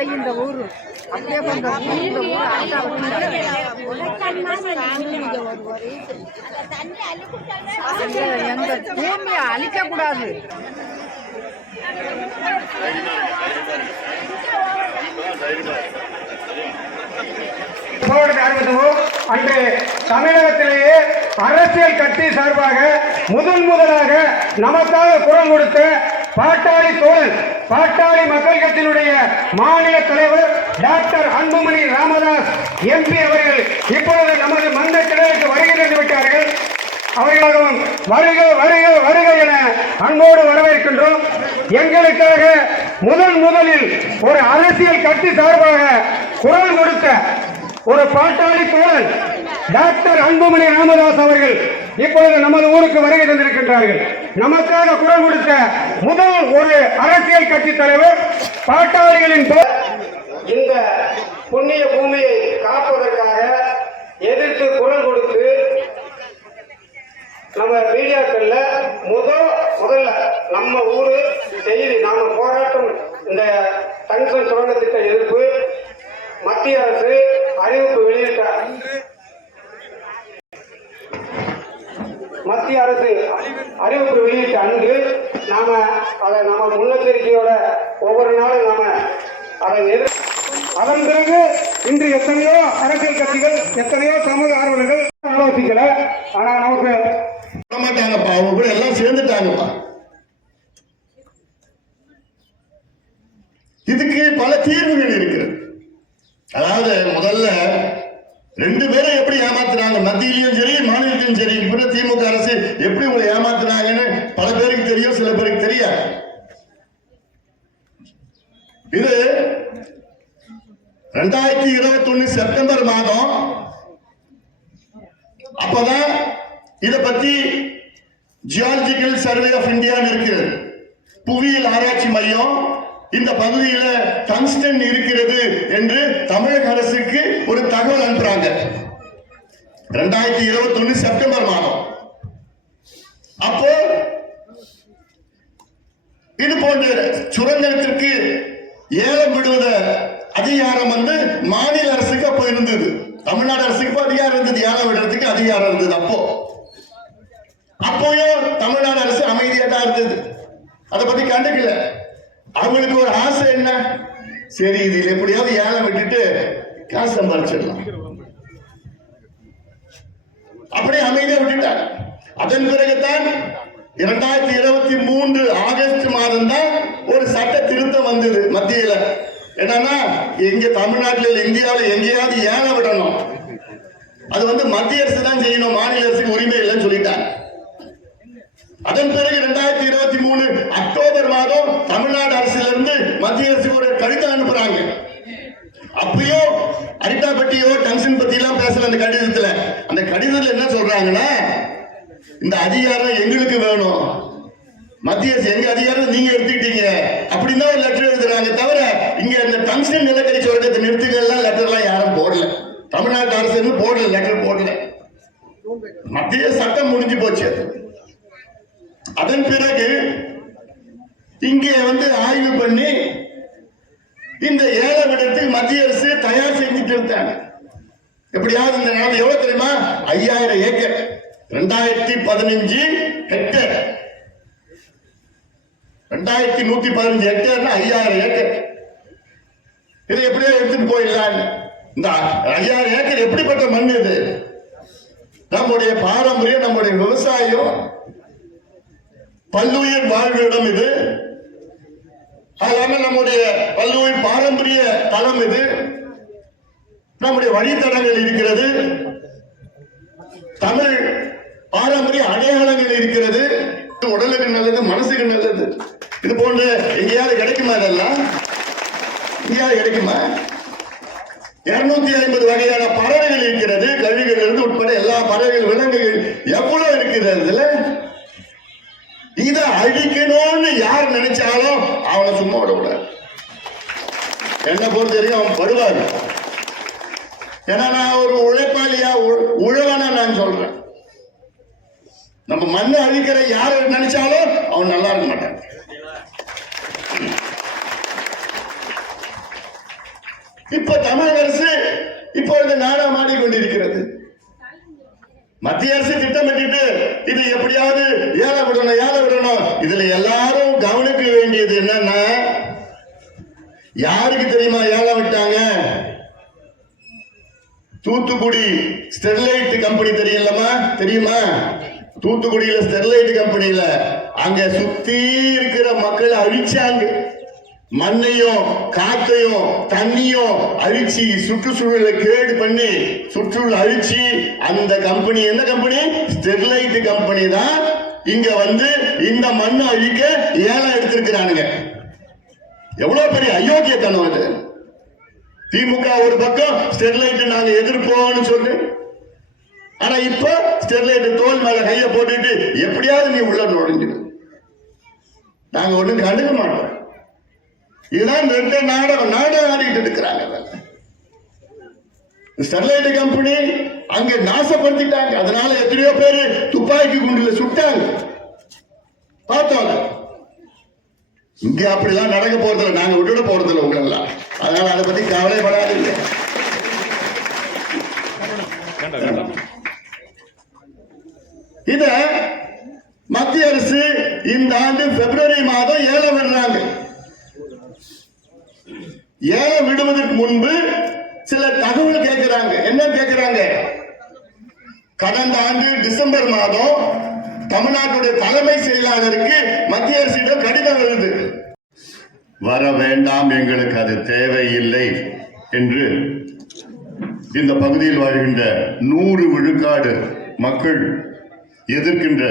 பெஞ்சாத்தே இந்த ஊர். அப்படியே கொஞ்சம் இந்த ஊர் எங்க பூமியை அழிக்க கூடாது அன்று தமிழகத்திலேயே அரசியல் கட்சி சார்பாக முதன் முதலாக நமக்காக குரல் கொடுத்த பாட்டாளி தோழன் பாட்டாளி மக்கள் கட்சியினுடைய மாநில தலைவர் டாக்டர் அன்புமணி ராமதாஸ் எம்பி அவர்கள் இப்பொழுது நமது மந்த திடலுக்கு வருகை தந்து விட்டார்கள். அவர்களும் வருக வருக வருக என அன்போடு வரவேற்கின்றோம். எங்களுக்காக முதன் முதலில் ஒரு அரசியல் கட்சி சார்பாக குரல் கொடுத்த ஒரு பாட்டாளி தோழன் டாக்டர் அன்புமணி ராமதாஸ் அவர்கள் இப்பொழுது நமது ஊருக்கு வருகை தந்திருக்கின்றார்கள். நமக்காக குரல் கொடுத்த முதல் ஒரு அரசியல் கட்சி தலைவர் பாட்டாளிகளின் இந்த புண்ணிய பூமியை காப்பதற்காக எதிர்த்து குரல் கொடுத்து நம்ம மீடியாக்கள்ல முதல் முதல்ல நம்ம ஊரு செய்தி நாம போராட்டம் இந்த டங்ஷன் சுரங்க திட்ட எதிர்ப்பு மத்திய அரசு அறிவிப்பு வெளியிட்ட மத்திய அரசு அறிவிப்பு வெளியிட்ட அன்று நாம அதை நம்ம முன்னெச்சரிக்கையோட ஒவ்வொரு நாளும் நாம அதை எதிர் அதன் பிறகு இன்று எத்தனையோ அரசியல் கட்சிகள் எத்தனையோ சமூக ஆர்வலர்கள் ஆலோசிக்கல. ஆனா நமக்கு மாட்டாங்கப்பா அவங்க கூட எல்லாம் சேர்ந்துட்டாங்கப்பா. இதுக்கு பல தீர்வுகள் இருக்கிறது. அதாவது முதல்ல ரெண்டு பேரும் எப்படி ஏமாத்துறாங்க? மத்தியிலையும் சரி மாநிலத்திலும் சரி கூட திமுக அரசு எப்படி உங்களை ஏமாத்துறாங்கன்னு பல பேருக்கு தெரியும் சில பேருக்கு தெரியாது. இது ரெண்டாயிரத்தி இருபத்தி ஒண்ணு செப்டம்பர் மாதம் அப்பதான் இத பத்தி ஜியாலஜிக்கல் சர்வே ஆஃப் இந்தியான்னு இருக்கு. புவியியல் ஆராய்ச்சி மையம். இந்த பகுதியில டங்ஸ்டன் இருக்கிறது என்று தமிழக அரசுக்கு ஒரு தகவல் அனுப்புறாங்க. ரெண்டாயிரத்தி இருபத்தி ஒண்ணு செப்டம்பர் மாதம். அப்போ இது போன்ற சுரங்கத்திற்கு ஏலம் விடுவதை அதிகாரம் வந்து மாநில அரசுக்கு அப்போ இருந்தது. தமிழ்நாடு அரசுக்கு அதிகாரம் இருந்தது. யானை விடுறதுக்கு அதிகாரம் இருந்தது அப்போ. அப்போயும் தமிழ்நாடு அரசு அமைதியா தான் இருந்தது. அதை பத்தி கண்டுக்கல. அவங்களுக்கு ஒரு ஆசை என்ன? சரி இதில் எப்படியாவது ஏழை விட்டுட்டு காசு சம்பாரிச்சிடலாம். அப்படியே அமைதியா விட்டுட்டாங்க அதன் பிறகுதான் இரண்டாயிரத்தி இருபத்தி மூன்று ஆகஸ்ட் மாதம் தான் ஒரு சட்ட திருத்தம் வந்தது மத்தியில. என்னன்னா எங்க தமிழ்நாட்டில் இந்தியாவில் எங்கேயாவது ஏன விடணும். அது வந்து மத்திய அரசு தான் செய்யணும் மாநில அரசுக்கு உரிமை இல்லைன்னு சொல்லிட்டாங்க. அதன் பிறகு இரண்டாயிரத்தி இருபத்தி மூணு அக்டோபர் மாதம் தமிழ்நாடு அரசுல இருந்து மத்திய அரசுக்கு ஒரு கடிதம் அனுப்புறாங்க. அப்பயோ அரிட்டாப்பட்டியோ டங்ஷன் பத்தி எல்லாம் பேசல அந்த கடிதத்துல. அந்த கடிதத்துல என்ன சொல்றாங்கன்னா இந்த அதிகாரம் எங்களுக்கு வேணும். மத்திய அரசு எங்க அதிகாரம் நீங்க எடுத்துக்கிட்டீங்க? அப்படின்னு தான் ஒரு லெட்டர் எழுதுறாங்க தவிர இங்க இந்த டங்ஸ்டன் நிலக்கரி சுரங்கத்தை நிறுத்துகள்லாம் லெட்டர்லாம் யாரும் போடல. தமிழ்நாட்டு அரசு போடல லெட்டர் போடல. மத்திய சட்டம் முடிஞ்சு போச்சு அது. அதன் பிறகு இங்கே வந்து ஆய்வு பண்ணி இந்த ஏழை விடத்துக்கு மத்திய அரசு தயார் செஞ்சுட்டு இருந்தாங்க எப்படியாவது இந்த நிலம் எவ்வளவு தெரியுமா? ஐயாயிரம் ஏக்கர். ரெண்டாயிரத்தி பதினஞ்சு ஹெக்டேர் ரெண்டாயிரத்தி நூத்தி பதினஞ்சு ஹெக்டேர்னா ஐயாயிரம் ஏக்கர் இதை எப்படியோ எடுத்துட்டு போயிடலாம். இந்த ஐயாயிரம் ஏக்கர் எப்படிப்பட்ட மண் இது? நம்முடைய பாரம்பரியம் நம்முடைய விவசாயம். பல்லுயிர் வாழ்விடம் இது. அது நம்முடைய பல்லுயிர் பாரம்பரிய தளம் இது. நம்முடைய வழித்தடங்கள் இருக்கிறது. தமிழ் பாரம்பரிய அடையாளங்கள் இருக்கிறது. உடலுக்கு நல்லது மனசுக்கு நல்லது. இது போன்ற எங்கேயாவது கிடைக்குமா இதெல்லாம்? எங்கேயாவது கிடைக்குமா? இருநூத்தி ஐம்பது வகையான பறவைகள் இருக்கிறது. கழுகுகள் இருந்து உட்பட எல்லா பறவைகள் விலங்குகள் எவ்வளவு இருக்கிறது இதை அழிக்கணும்னு யார் நினைச்சாலும் அவனை சும்மா விடக்கூடாது. என்ன பொறுத்த வரைக்கும் அவன் படுவார் ஏன்னா நான் ஒரு உழைப்பாளியா உ- உழவனா நான் சொல்றேன். நம்ம மண்ணை அழிக்கிற யார் நினைச்சாலும் அவன் நல்லா இருக்க மாட்டான். இப்ப தமிழக அரசு இப்பொழுது நாடகம் ஆடிக்கொண்டிருக்கிறது மத்திய அரசு திட்டமிட்டு இது எப்படியாவது ஏழை விடணும் ஏழை விடணும். இதுல எல்லாரும் கவனிக்க வேண்டியது என்னன்னா யாருக்கு தெரியுமா ஏழை விட்டாங்க? தூத்துக்குடி ஸ்டெர்லைட் கம்பெனி தெரியலமா தெரியுமா? தூத்துக்குடியில ஸ்டெர்லைட் கம்பெனியில அங்க சுத்தி இருக்கிற மக்களை அழிச்சாங்க. மண்ணையும் காத்தையும் தண்ணியும் அழிச்சு சுற்றுச்சூழலை கேடு பண்ணி சுற்றுச்சூழல் அழிச்சு அந்த கம்பெனி என்ன கம்பெனி? ஸ்டெர்லைட் கம்பெனி தான் இங்க வந்து இந்த மண்ணை அழிக்க ஏலம் எடுத்திருக்கிறானுங்க. எவ்வளவு பெரிய அயோக்கியத்தனம் அது. திமுக ஒரு பக்கம் ஸ்டெர்லைட் நாங்க எதிர்ப்போம்னு சொல்லு. ஆனா இப்ப ஸ்டெர்லைட் தோல் மேல கைய போட்டுட்டு எப்படியாவது நீ உள்ள நுழைஞ்சிடு நாங்க ஒண்ணும் கண்டுக்க மாட்டோம். இதுதான் ரெண்டு நாடகம் நாடகம் ஆடிட்டு இருக்கிறாங்க ஸ்டெர்லைட் கம்பெனி அங்க நாசப்படுத்திட்டாங்க. அதனால எத்தனையோ பேர் துப்பாக்கி குண்டுல சுட்டாங்க. பார்த்தோம் இங்க அப்படிலாம் நடக்க போறதில்ல. நாங்க விட்டுட போறதில்ல உங்களெல்லாம். அதனால அதை பத்தி கவலைப்படாதீங்க. இத மத்திய அரசு இந்த ஆண்டு பிப்ரவரி மாதம் ஏலம் விடுறாங்க. ஏலம் விடுவதற்கு முன்பு சில தகவல் கேட்கிறாங்க என்ன கேட்கிறாங்க கடந்த ஆண்டு டிசம்பர் மாதம் தமிழ்நாட்டுடைய தலைமை செயலாளருக்கு மத்திய அரசிடம் கடிதம் வருது வர வேண்டாம் எங்களுக்கு அது தேவையில்லை என்று இந்த பகுதியில் வாழ்கின்ற நூறு விழுக்காடு மக்கள் எதிர்க்கின்ற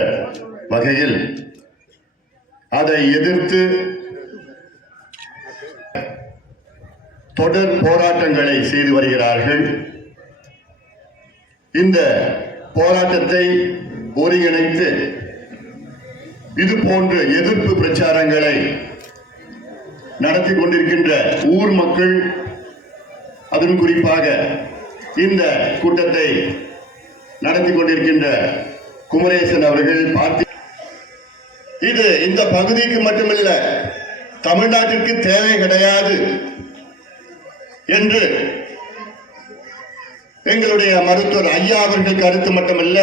வகையில் அதை எதிர்த்து தொடர் போராட்டங்களை செய்து வருகிறார்கள். இந்த போராட்டத்தை ஒருங்கிணைத்து இது போன்ற எதிர்ப்பு பிரச்சாரங்களை நடத்தி கொண்டிருக்கின்ற ஊர் மக்கள் அதன் குறிப்பாக இந்த கூட்டத்தை நடத்தி கொண்டிருக்கின்ற குமரேசன் அவர்கள் பார்த்து இது இந்த பகுதிக்கு மட்டுமல்ல தமிழ்நாட்டிற்கு தேவை கிடையாது என்று எங்களுடைய மருத்துவர் ஐயா அவர்கள் கருத்து மட்டுமல்ல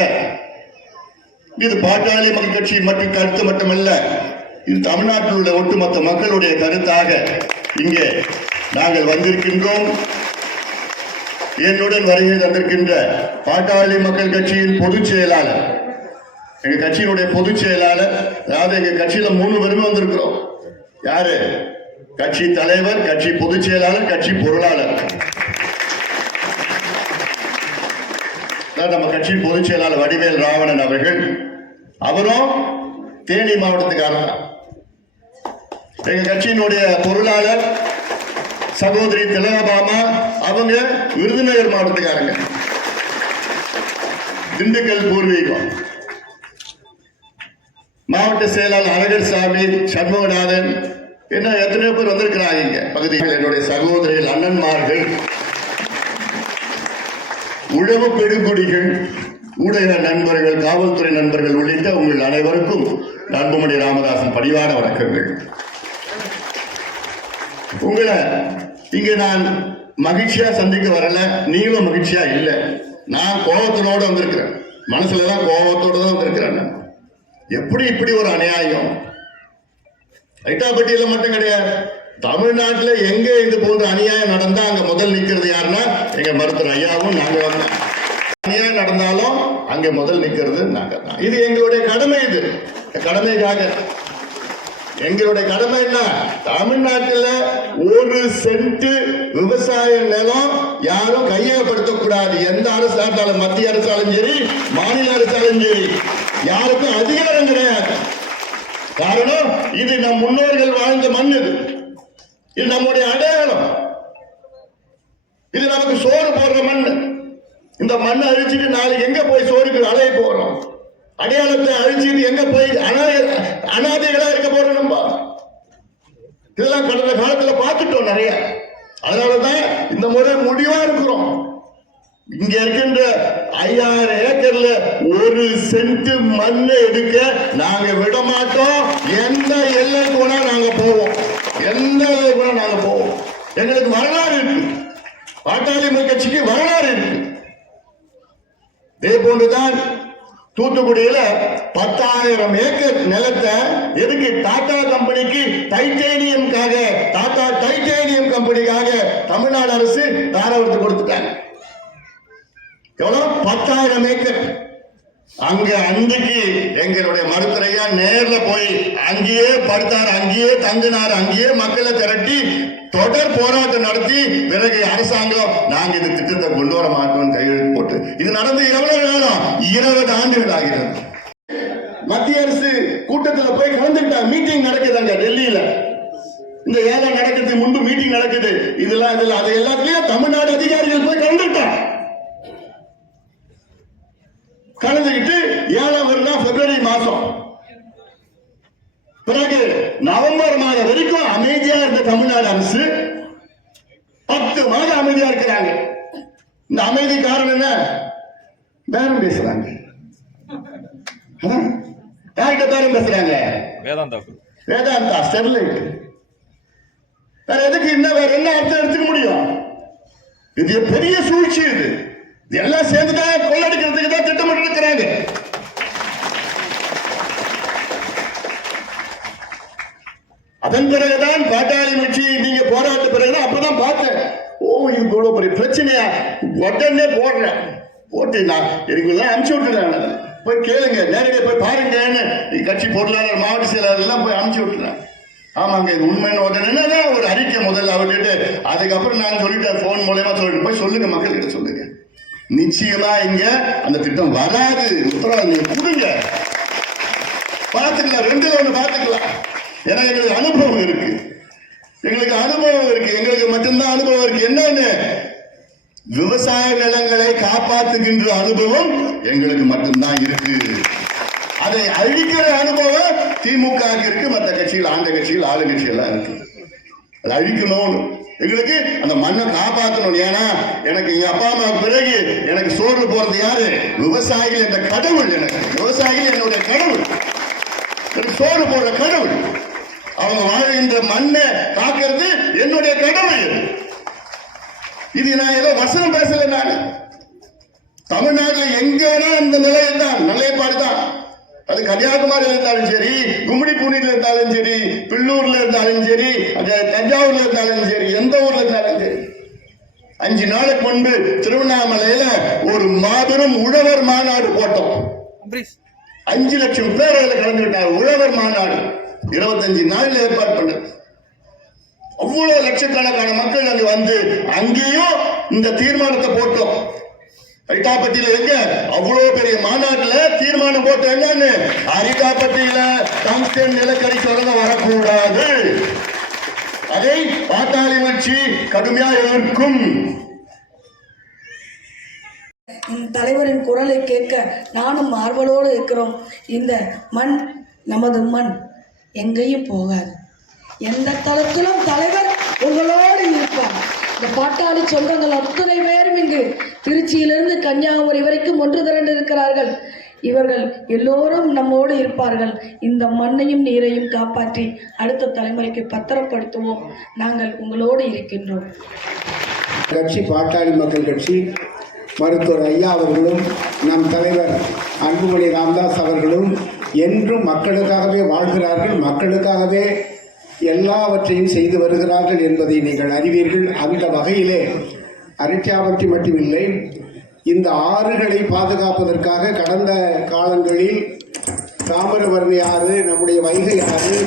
இது பாட்டாளி மக்கள் கட்சி மற்றும் கருத்து மட்டுமல்ல இது தமிழ்நாட்டில் உள்ள ஒட்டுமொத்த மக்களுடைய கருத்தாக இங்கே நாங்கள் வந்திருக்கின்றோம். என்னுடன் வருகை தந்திருக்கின்ற பாட்டாளி மக்கள் கட்சியின் பொதுச் செயலாளர் எங்க கட்சியினுடைய பொதுச் செயலாளர் அதாவது எங்க கட்சியில மூணு பேருமே வந்திருக்கிறோம். யாரு? கட்சி தலைவர் கட்சி பொதுச் செயலாளர் கட்சி பொருளாளர். அதான் நம்ம கட்சியின் பொதுச் செயலாளர் வடிவேல் ராவணன் அவர்கள். அவரும் தேனி மாவட்டத்துக்காரர் எங்க கட்சியினுடைய பொருளாளர் சகோதரி திலகபாமா அவங்க விருதுநகர் மாவட்டத்துக்காரங்க. திண்டுக்கல் பூர்வீகம். மாவட்ட செயலாளர் அழகர் சாமி சண்முகநாதன் என்ன எத்தனையோ பேர் வந்திருக்கிறாங்க இங்க. பகுதியில் என்னுடைய சகோதரிகள் அண்ணன்மார்கள் உழவு பெருங்குடிகள் ஊடக நண்பர்கள் காவல்துறை நண்பர்கள் உள்ளிட்ட உங்கள் அனைவருக்கும் அன்புமணி ராமதாசன் பணிவான வணக்கங்கள். உங்களை இங்க நான் மகிழ்ச்சியா சந்திக்க வரல நீங்களும் மகிழ்ச்சியா இல்லை. நான் கோபத்தினோடு வந்திருக்கிறேன். மனசுலதான் கோபத்தோடு தான் வந்திருக்கிறேன். நான். எப்படி இப்படி ஒரு அநியாயம்? ஐட்டாப்பட்டியில மட்டும் கிடையாது. தமிழ்நாட்டில் எங்க இது போன்ற அநியாயம் நடந்தா அங்க முதல் நிக்கிறது யாருன்னா? எங்க மருத்துவர் ஐயாவும் நாங்க வந்தோம் அநியாயம் நடந்தாலும் அங்க முதல் நிக்கிறது நாங்க தான். இது எங்களுடைய கடமை இது. கடமைக்காக. எங்களுடைய கடமை என்ன? தமிழ்நாட்டில் ஒரு சென்ட் விவசாய நிலம் யாரும் கையகப்படுத்தக்கூடாது. எந்த அரசா இருந்தாலும் மத்திய அரசாலும் சரி மாநில அரசாலும் சரி. யாருக்கும் அதிகாரம் கிடையாது. காரணம் இது நம் முன்னோர்கள் வாழ்ந்த மண் இது. இது நம்முடைய அடையாளம். இது நமக்கு சோறு போடுற மண். இந்த மண்ணை அழிச்சிட்டு நாளைக்கு எங்க போய் சோறுக்கு அலைய போறோம்? அடையாளத்தை அழிச்சிட்டு எங்க போய் அனாதை அனாதைகளா இருக்க போறோம் நம்ம? இதெல்லாம் கடந்த காலத்துல பார்த்துட்டோம் நிறைய. அதனாலதான் இந்த முறை முடிவா இருக்கிறோம். இங்க இருக்கின்ற ஐயாயிரம் ஏக்கர்ல ஒரு சென்ட் மண்ணை எடுக்க நாங்க விட மாட்டோம் எந்த எல்லைக்கு வேணா நாங்க போவோம். எங்களுக்கு வரலாறு இருக்கு. பாட்டாளி கட்சிக்கு வரலாறு இருக்கு. இதே போன்றுதான் தூத்துக்குடியில பத்தாயிரம் ஏக்கர் நிலத்தை எதுக்கு டாடா கம்பெனிக்கு டைட்டேனியம்காக டாடா டைட்டேனியம் கம்பெனிக்காக தமிழ்நாடு அரசு தாராவரத்து கொடுத்துட்டாங்க. எவ்வளோ பத்தாயிரம் ஏக்கர் அங்க அன்றைக்கு எங்களுடைய மருத்துவரையா நேர்ல போய் அங்கேயே படுத்தார் அங்கேயே தங்கினார் அங்கேயே மக்களை திரட்டி தொடர் போராட்டம் நடத்தி பிறகு அரசாங்கம் நாங்க இந்த திட்டத்தை கொண்டு வர மாட்டோம் கையெழுத்து போட்டு. இது நடந்து எவ்வளவு நேரம் இருபது ஆண்டுகள் ஆகிறது. மத்திய அரசு கூட்டத்துல போய் கலந்துக்கிட்டாங்க மீட்டிங் நடக்குதாங்க டெல்லியில. இந்த ஏழை நடக்கிறதுக்கு முன்பு மீட்டிங் நடக்குது. இதெல்லாம் இதெல்லாம் அது எல்லாத்துலயும் தமிழ்நாடு அதிகாரிகள் போய் கலந்துக்கிட்டாங்க. கலந்துக்கிட்டு ஏழாம் வருடம் பிப்ரவரி மாசம். பிறகு நவம்பர் மாதம் வரைக்கும் அமைதியா இருந்த தமிழ்நாடு அரசு பத்து மாதம் அமைதியா இருக்கிறாங்க. இந்த அமைதி காரணம் என்ன? பேரம் பேசுறாங்க. யார்கிட்ட பேரம் பேசுறாங்க? வேதாந்தா வேதாந்தா ஸ்டெர்லைட். வேற எதுக்கு இன்னும் வேற என்ன அர்த்தம் எடுத்துக்க முடியும்? இது பெரிய சூழ்ச்சி இது. இது எல்லாம் சேர்ந்துதான் கொள்ளடிக்கிறதுக்கு தான் திட்டமிட்டு இருக்கிறாங்க அதன் பிறகுதான் பாட்டாளி கட்சி நீங்க போராட்ட பிறகுதான் அப்பதான் பார்த்தேன். ஓ இது இவ்வளவு பெரிய பிரச்சனையா? உடனே போடுறேன். போட்டீங்களா? நான் எனக்குலாம் அனுப்பிச்சு விட்டுறேன் போய் கேளுங்க நேரடியாக போய் பாருங்கன்னு. நீ கட்சி பொருளாளர் மாவட்ட செயலாளர் எல்லாம் போய் அனுப்பிச்சு விட்டுறேன். ஆமாங்க இது உண்மைன்னு உடனே என்னதான் ஒரு அறிக்கை முதல்ல அவர்கிட்ட? அதுக்கப்புறம் நான் சொல்லிட்டேன் ஃபோன் மூலயமா சொல்லிட்டு போய் சொல்லுங்க மக்கள்கிட்ட சொல்லுங்க. நிச்சயமா இங்க அந்த திட்டம் வராது. உத்தரவாதம் கொடுங்க. பார்த்துக்கலாம் ரெண்டுல ஒன்று பார்த்துக்கலாம். ஏன்னா எங்களுக்கு அனுபவம் இருக்கு. எங்களுக்கு அனுபவம் இருக்கு. எங்களுக்கு மட்டும்தான் அனுபவம் இருக்கு. என்னன்னு? விவசாய நிலங்களை காப்பாற்றுகின்ற அனுபவம் எங்களுக்கு மட்டும்தான் இருக்கு. அதை அழிக்கிற அனுபவம் திமுக இருக்கு. மற்ற கட்சிகள் ஆண்ட கட்சிகள் ஆளுங்கட்சி எல்லாம் இருக்கு. அதை அழிக்கணும்னு. எங்களுக்கு அந்த மண்ணை காப்பாற்றணும். ஏன்னா எனக்கு எங்க அப்பா அம்மா பிறகு எனக்கு சோறு போறது யாரு? விவசாயிகள் என்ற கடவுள் எனக்கு. விவசாயிகள் என்னுடைய கடவுள். எனக்கு சோறு போடுற கடவுள். அவங்க வாழ்கின்ற மண்ணை காக்கிறது என்னுடைய கடமை இது. நான் ஏதோ வசனம் பேசல நான். தமிழ்நாட்டில் எங்க வேணா இந்த நிலையம் தான் நிலைப்பாடு தான். அது கன்னியாகுமரியில் இருந்தாலும் சரி கும்மிடி பூண்டியில் இருந்தாலும் சரி பில்லூர்ல இருந்தாலும் சரி தஞ்சாவூர்ல இருந்தாலும் சரி எந்த ஊர்ல இருந்தாலும் சரி. அஞ்சு நாளுக்கு முன்பு திருவண்ணாமலையில ஒரு மாபெரும் உழவர் மாநாடு போட்டோம். அஞ்சு லட்சம் பேர் அதில் கலந்துக்கிட்டார் உழவர் மாநாடு. இருபத்தஞ்சு நாளில் ஏற்பாடு பண்ணது. அவ்வளவு லட்சக்கணக்கான மக்கள் அங்க வந்து அங்கேயும் இந்த தீர்மானத்தை போட்டோம். அரிக்காப்பட்டியில எங்க? அவ்வளவு பெரிய மாநாட்டுல தீர்மானம் போட்டு என்னன்னு? அரிக்காப்பட்டியில டங்ஸ்டன் நிலக்கரி சுரங்கம் வரக்கூடாது. அதை பாட்டாளி வச்சு கடுமையா எதிர்க்கும் தலைவரின் குரலை கேட்க நானும் ஆர்வலோடு இருக்கிறோம். இந்த மண் நமது மண். எங்கேயும் போகாது. எந்த தளத்திலும் தலைவர் உங்களோடு இருப்பார். இந்த பாட்டாளி சொந்தங்கள் அத்துணை பேரும் இங்கு திருச்சியிலிருந்து கன்னியாகுமரி வரைக்கும் ஒன்று திரண்டு இருக்கிறார்கள். இவர்கள் எல்லோரும் நம்மோடு இருப்பார்கள். இந்த மண்ணையும் நீரையும் காப்பாற்றி அடுத்த தலைமுறைக்கு பத்திரப்படுத்துவோம். நாங்கள் உங்களோடு இருக்கின்றோம். கட்சி பாட்டாளி மக்கள் கட்சி மருத்துவர் ஐயா அவர்களும் நம் தலைவர் அன்புமணி ராம்தாஸ் அவர்களும் என்றும் மக்களுக்காகவே வாழ்கிறார்கள் மக்களுக்காகவே எல்லாவற்றையும் செய்து வருகிறார்கள் என்பதை நீங்கள் அறிவீர்கள் அந்த வகையிலே. அரிட்டாவற்றி மட்டுமில்லை இந்த ஆறுகளை பாதுகாப்பதற்காக கடந்த காலங்களில் தாமிரபரணி ஆறு நம்முடைய வைகை ஆறு